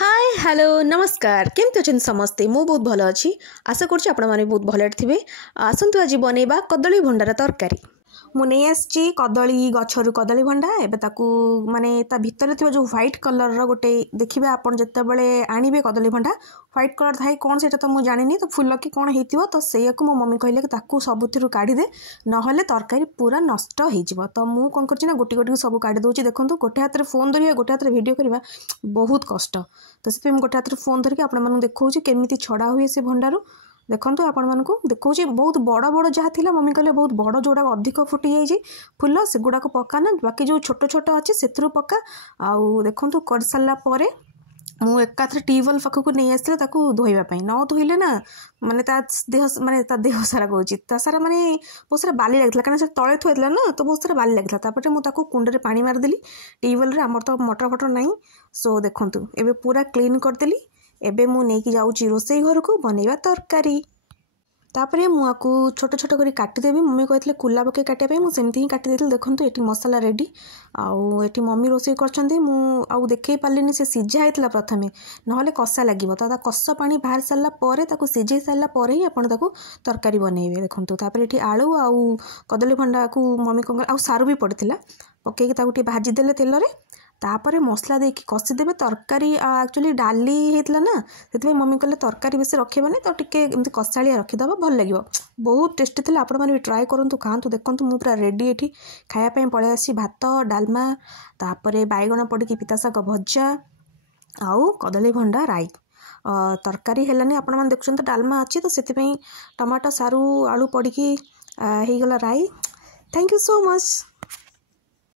Hi hello नमस्कार केमती अच्छे समस्ते मु बहुत भल अच्छी आशा करुँच आपण मैंने बहुत भल थे आसतु आज बनइबा कदली भंडार तरकारी मुझे आसी कदली गचर कदली भंडा एवं माने ता भितर थी जो व्हाइट कलर गोटे देखिए आपड़ जिते आणवे कदली भंडा व्हाइट कलर थाई कौन से तो मुझे जानी तो फुल कि कौन हो तो से मो मम्मी कहले कि सबुथ काढ़ीदे ना तरकारी पूरा नष्ट हो तो मुझे कौन कर गोटे गोटे सब काढ़ी दूसरी देखो गोटे हाथ में फोन धरिया गोटे हाथ में वीडियो करवा बहुत कष्ट तो से गोटे हाथ में फोन धरिकी आपको देखा केमी छड़ा हुए से भंडारू देखो आपण मानक देखा बहुत बड़ बड़ जहाँ थी मम्मी कहले बहुत बड़ जोड़ा अधिक फुटी जाइए फुल से गुड़ाक पकाना बाकी जो छोट छोट अच्छे से पका आउ देखु कर सारापर मु एकाथरे ट्यूबवेल पाखक नहीं आसती धोइबापी न धोइले ना माने देह सारा कौच सारा माने बहुत सारा बाली लगी कहीं तले थोड़ा ना तो बहुत सारा बाली लगी मुझे कुंडे पानी मारिदेली ट्यूबवेल आमर तो मटर फटर ना सो देखु एबे पूरा क्लीन करदेली एबे मु नहीं जाऊँगी रोसई घर को बनइबा तरकारी तापरे मुआको छोट छोट कर काटिदेवी मम्मी कहते कुला पकई काटापी मुझे ही काटिदी देखो ये मसला रेडी आउ ये मम्मी रोसई कर देखे पार्ली से सीझा होता प्रथम ना कषा लगे तो कष पानी बाहर सारापर सीझे सारापर ही आपड़ तरकारी बनइबे देखो ये आलू आउ कदली भंडा को मम्मी कौन आउ सारू भी पड़ता पकईकि भाजीदे तेल तापर मसला देकी कषिदेवे तरकारी एक्चुअली डाली होता ना से मम्मी कहले तरकारी बेस रखेबानी तो टिके एमती कषाड़िया रखीदब भल लगे बहुत टेस्टी थी आपण मैंने भी ट्राए करूँ खातु देखूँ मुझे पूरा रेडी ये खायापी पलि आसी भात डालमा तापर बैगण पड़ी पिता शाग भजा आउ कदली भंडा राई तरकारी है आपण मैंने देखुं तो डालमा अच्छी तो से टमाटो सारू आलू पड़ी हो गला राई थैंक यू सो मच।